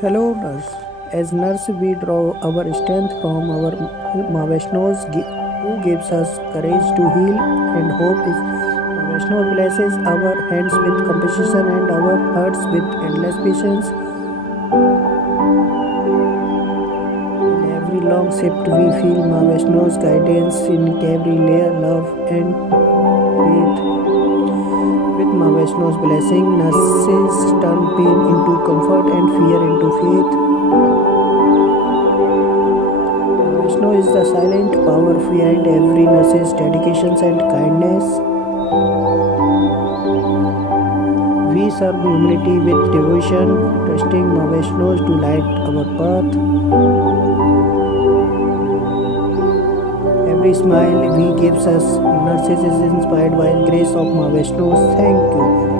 Hello, nurse. As nurse, we draw our strength from our Maveshnos, who gives us courage to heal and hope. Is Maveshno blesses our hands with compassion and our hearts with endless patience. In every long shift, we feel Maveshno's guidance in every layer, love and faith. With Maveshno's blessing, nurses turn pain into comfort and fear into faith. Vishnu is the silent power behind every nurse's dedications and kindness. We serve humanity with devotion, trusting Vishnu to light our path. Every smile we gives us nurses is inspired by the grace of Vishnu. Thank you.